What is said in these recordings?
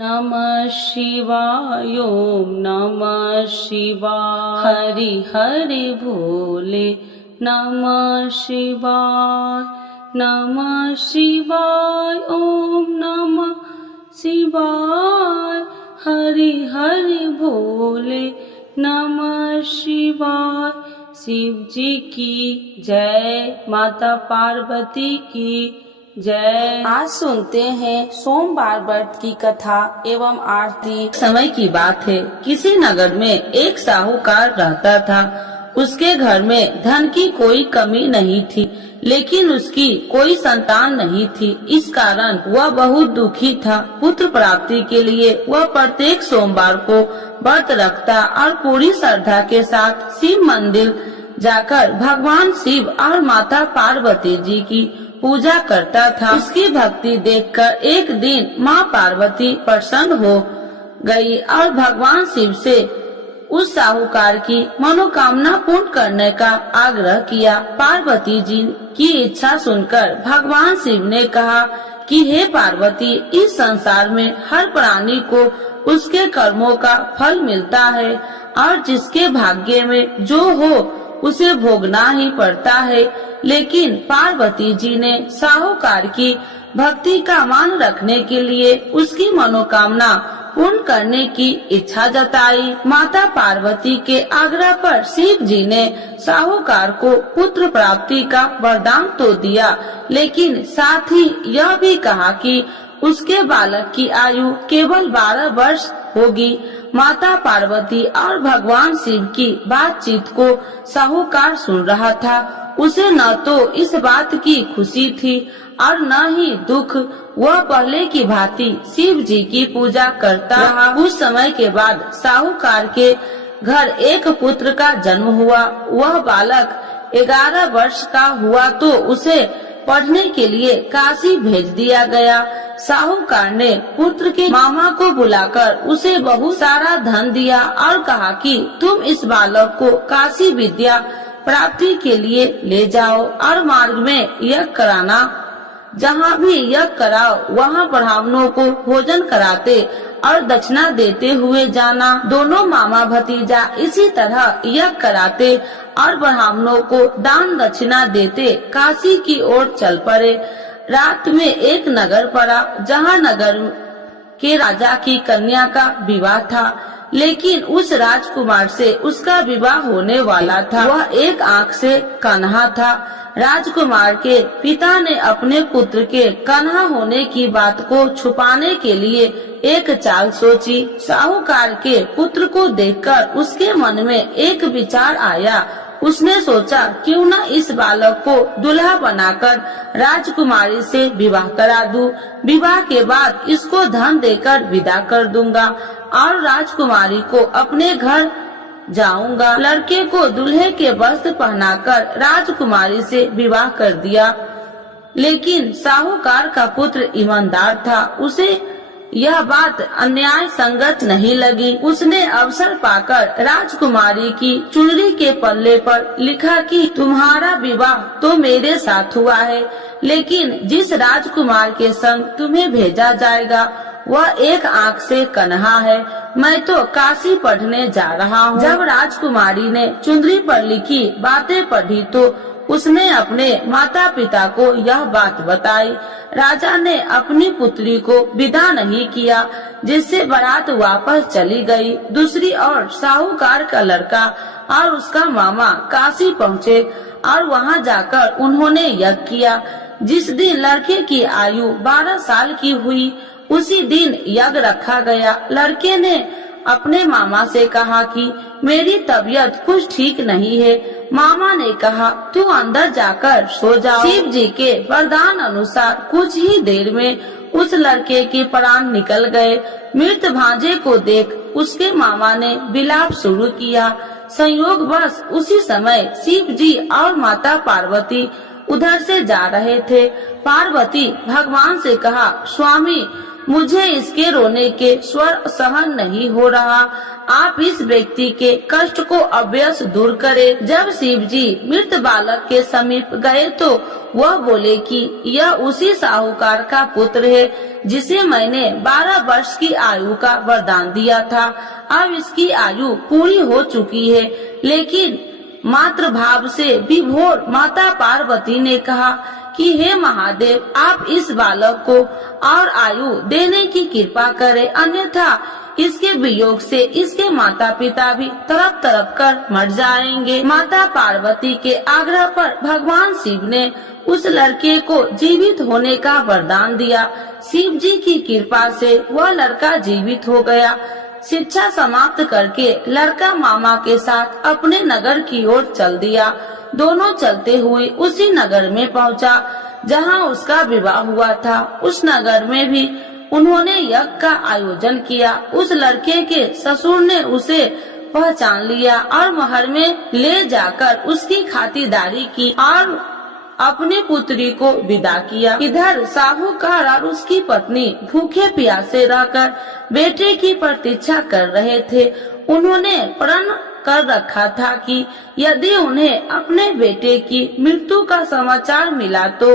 नमः शिवाय ओम नमः शिवाय हरि हरि भोले नमः शिवाय ओम नमः शिवाय हरि हरि भोले नमः शिवाय। शिव जी की जय, माता पार्वती की जय। आज सुनते हैं सोमवार व्रत की कथा एवं आरती। समय की बात है, किसी नगर में एक साहूकार रहता था। उसके घर में धन की कोई कमी नहीं थी, लेकिन उसकी कोई संतान नहीं थी। इस कारण वह बहुत दुखी था। पुत्र प्राप्ति के लिए वह प्रत्येक सोमवार को व्रत रखता और पूरी श्रद्धा के साथ शिव मंदिर जाकर भगवान शिव और माता पार्वती जी की पूजा करता था। उसकी भक्ति देखकर एक दिन माँ पार्वती प्रसन्न हो गई और भगवान शिव से उस साहूकार की मनोकामना पूर्ण करने का आग्रह किया। पार्वती जी की इच्छा सुनकर भगवान शिव ने कहा कि हे पार्वती, इस संसार में हर प्राणी को उसके कर्मों का फल मिलता है और जिसके भाग्य में जो हो उसे भोगना ही पड़ता है। लेकिन पार्वती जी ने साहूकार की भक्ति का मान रखने के लिए उसकी मनोकामना पूर्ण करने की इच्छा जताई। माता पार्वती के आग्रह पर शिव जी ने साहूकार को पुत्र प्राप्ति का वरदान तो दिया, लेकिन साथ ही यह भी कहा कि उसके बालक की आयु केवल 12 वर्ष होगी। माता पार्वती और भगवान शिव की बातचीत को साहूकार सुन रहा था। उसे न तो इस बात की खुशी थी और न ही दुख। वह पहले की भांति शिव जी की पूजा करता रहा। कुछ समय के बाद साहूकार के घर एक पुत्र का जन्म हुआ। वह बालक 11 वर्ष का हुआ तो उसे पढ़ने के लिए काशी भेज दिया गया। साहूकार ने पुत्र के मामा को बुलाकर उसे बहुत सारा धन दिया और कहा कि तुम इस बालक को काशी विद्या प्राप्ति के लिए ले जाओ और मार्ग में यज्ञ कराना। जहाँ भी यज्ञ कराओ वहाँ ब्राह्मणों को भोजन कराते और दक्षिणा देते हुए जाना। दोनों मामा भतीजा इसी तरह यज्ञ कराते और ब्राह्मणों को दान दक्षिणा देते काशी की ओर चल पड़े। रात में एक नगर पड़ा, जहाँ नगर के राजा की कन्या का विवाह था, लेकिन उस राजकुमार से उसका विवाह होने वाला था। वह एक आंख से कन्हा था। राजकुमार के पिता ने अपने पुत्र के कन्हा होने की बात को छुपाने के लिए एक चाल सोची। साहूकार के पुत्र को देखकर उसके मन में एक विचार आया। उसने सोचा क्यों न इस बालक को दुल्हा बनाकर राजकुमारी से विवाह करा दूं। विवाह के बाद इसको धन देकर विदा कर दूंगा और राजकुमारी को अपने घर जाऊंगा। लड़के को दूल्हे के वस्त्र पहनाकर राजकुमारी से विवाह कर दिया। लेकिन साहूकार का पुत्र ईमानदार था। उसे यह बात अन्याय संगत नहीं लगी। उसने अवसर पाकर राजकुमारी की चुनरी के पल्ले पर लिखा कि तुम्हारा विवाह तो मेरे साथ हुआ है, लेकिन जिस राजकुमार के संग तुम्हें भेजा जाएगा वह एक आंख से कन्हा है। मैं तो काशी पढ़ने जा रहा हूँ। जब राजकुमारी ने चुनरी पर लिखी बातें पढ़ी तो उसने अपने माता पिता को यह बात बताई। राजा ने अपनी पुत्री को विदा नहीं किया, जिससे बारात वापस चली गई। दूसरी ओर साहूकार का लड़का और उसका मामा काशी पहुँचे और वहाँ जाकर उन्होंने यज्ञ किया। जिस दिन लड़के की आयु 12 साल की हुई उसी दिन यज्ञ रखा गया। लड़के ने अपने मामा से कहा कि मेरी तबीयत कुछ ठीक नहीं है। मामा ने कहा तू अंदर जाकर सो जाओ। शिव जी के वरदान अनुसार कुछ ही देर में उस लड़के के प्राण निकल गए। मृत भांजे को देख उसके मामा ने विलाप शुरू किया। संयोगवश उसी समय शिव जी और माता पार्वती उधर से जा रहे थे। पार्वती भगवान से कहा स्वामी, मुझे इसके रोने के स्वर सहन नहीं हो रहा। आप इस व्यक्ति के कष्ट को अवश्य दूर करें। जब शिव जी मृत बालक के समीप गए तो वह बोले कि यह उसी साहूकार का पुत्र है जिसे मैंने 12 वर्ष की आयु का वरदान दिया था। अब इसकी आयु पूरी हो चुकी है। लेकिन मातृ भाव से विभोर माता पार्वती ने कहा कि हे महादेव, आप इस बालक को और आयु देने की कृपा करें, अन्यथा इसके वियोग से इसके माता पिता भी तड़प तड़प कर मर जाएंगे। माता पार्वती के आग्रह पर भगवान शिव ने उस लड़के को जीवित होने का वरदान दिया। शिव जी की कृपा से वह लड़का जीवित हो गया। शिक्षा समाप्त करके लड़का मामा के साथ अपने नगर की ओर चल दिया। दोनों चलते हुए उसी नगर में पहुंचा जहां उसका विवाह हुआ था। उस नगर में भी उन्होंने यज्ञ का आयोजन किया। उस लड़के के ससुर ने उसे पहचान लिया और महल में ले जाकर उसकी खातिरदारी की और अपनी पुत्री को विदा किया। इधर साहूकार और उसकी पत्नी भूखे प्यासे रहकर बेटे की प्रतीक्षा कर रहे थे। उन्होंने प्रण कर रखा था कि यदि उन्हें अपने बेटे की मृत्यु का समाचार मिला तो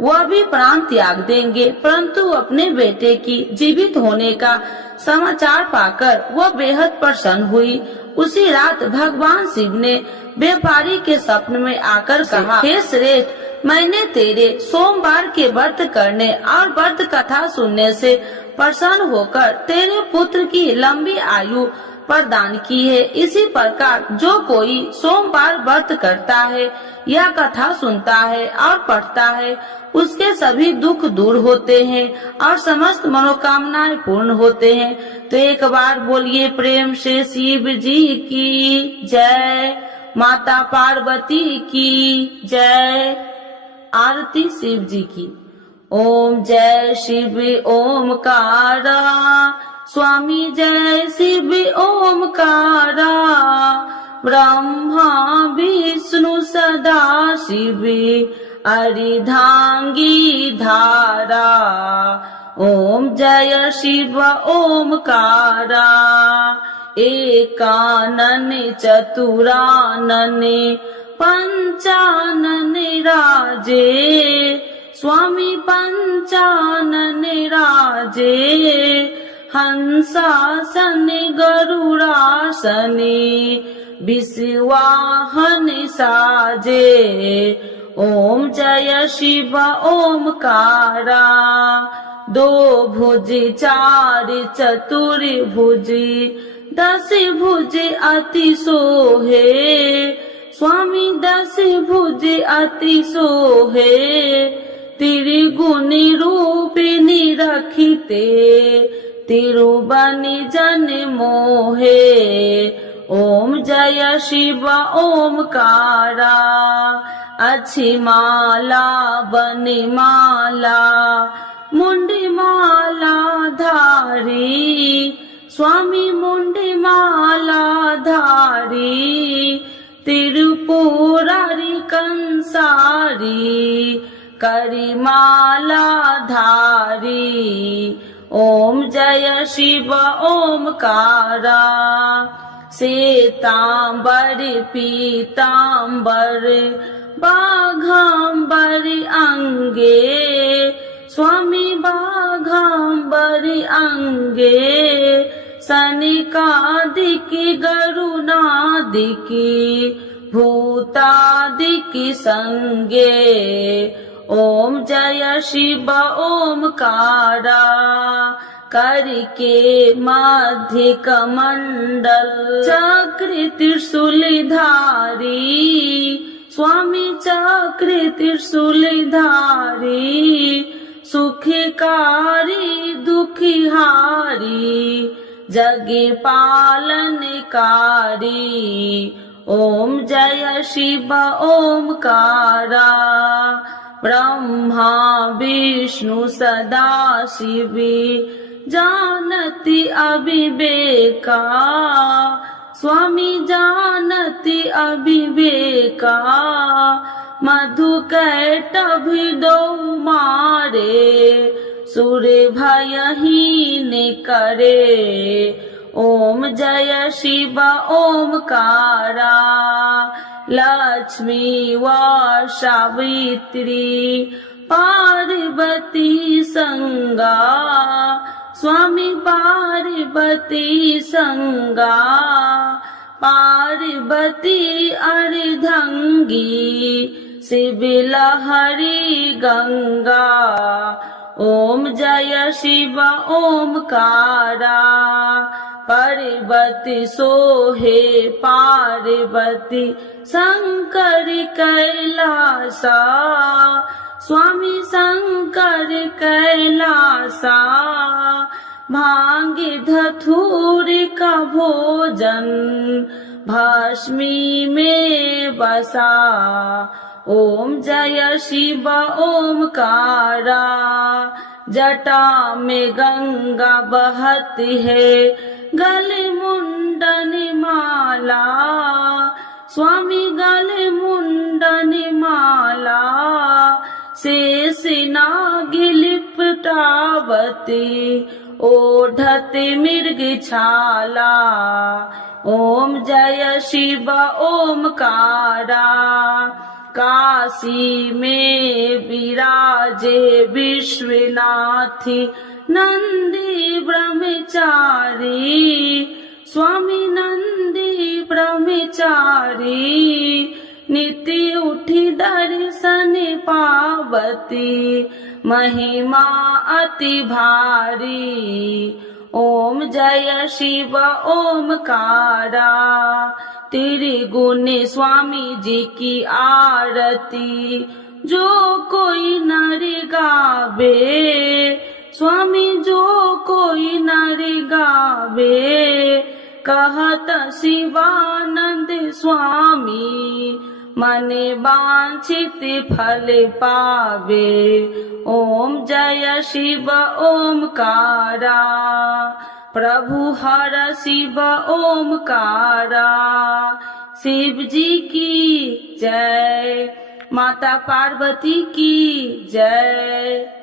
वह भी प्राण त्याग देंगे, परंतु अपने बेटे की जीवित होने का समाचार पाकर वह बेहद प्रसन्न हुई। उसी रात भगवान शिव ने व्यापारी के स्वप्न में आकर कहा, हे श्रेष्ठ, मैंने तेरे सोमवार के व्रत करने और व्रत कथा सुनने से प्रसन्न होकर तेरे पुत्र की लंबी आयु प्रदान की है। इसी प्रकार जो कोई सोमवार व्रत करता है या कथा सुनता है और पढ़ता है, उसके सभी दुख दूर होते हैं और समस्त मनोकामनाएं पूर्ण होते हैं। तो एक बार बोलिए प्रेम से शिव जी की जय, माता पार्वती की जय। आरती शिव जी की। ओम जय शिव ओमकारा, स्वामी जय शिव ओमकारा, ब्रह्मा विष्णु सदा शिव अर्धांगी धारा। ओम जय शिव ओमकारा, एकानन चतुरानन पंचानन राजे, स्वामी पंचानन राजे, हंसासन गरुड़ासन विश्वाहन साजे। ओम जय शिव ओमकारा, दो भुज चार चतुर भुज, 10 भुज अति सोहे, स्वामी 10 भुज अति सोहे, त्रिगुण रूपिणी रखिते, तिरुबनि जन मोहे। ओम जय शिव ओमकारा, अच्छी माला बन माला, मुंडी माला धारी, स्वामी मुंडी माला धारी, त्रिपुरारी कंसारी, करी माला धारी। ओम जय शिव ओमकारा, श्वेतांबर पीतांबर बाघांबर अंगे, स्वामी बाघांबर अंगे, सनिकादिक गरुणादिक भूतादिक संगे। ओम जय शिव ओमकारा, करके मध्य कमंडल चक्र त्रिशूल धारी, स्वामी चक्र त्रिशूल धारी, सुखकारी दुखिहारी, जग पालनकारी। ओम जय शिव ओमकारा, ब्रह्मा विष्णु सदा शिव जानति अविवेका, स्वामी जानति अविवेका, मधु कैटभ दो मारे, सुर भयहीन करे। ओम जय शिव ओमकारा, लक्ष्मी व सावित्री पार्वती संगा, स्वामी पार्वती संगा, पार्वती अर्धंगी, शिव लहरी गंगा। ओम जय शिव ओमकारा, पार्वती सोहे पार्वती शंकर कैलासा, स्वामी शंकर कैलासा। भांग धतूर का भोजन भस्मी में बसा। ओम जय शिव ओमकारा, जटा में गंगा बहती है, गले मुंडन माला, स्वामी गले मुंडन माला। शेष नाग लिपटावती, ओढ़त मृग छाला। ओम जय शिव ओमकारा, काशी में विराजे विश्वनाथ नंदी ब्रह्मचारी, स्वामी नंदी ब्रह्मचारी। नित्य उठी दर्शन पावती, महिमा अति भारी। ओम जय शिव ओमकारा, त्रिगुण स्वामी जी की आरती जो कोई नर गावे, स्वामी जो कोई नर गावे। कहत शिवानंद स्वामी, मन वांछित फल पावे। ओम जय शिव ओमकारा, प्रभु हर शिव ओमकारा। शिव जी की जय, माता पार्वती की जय।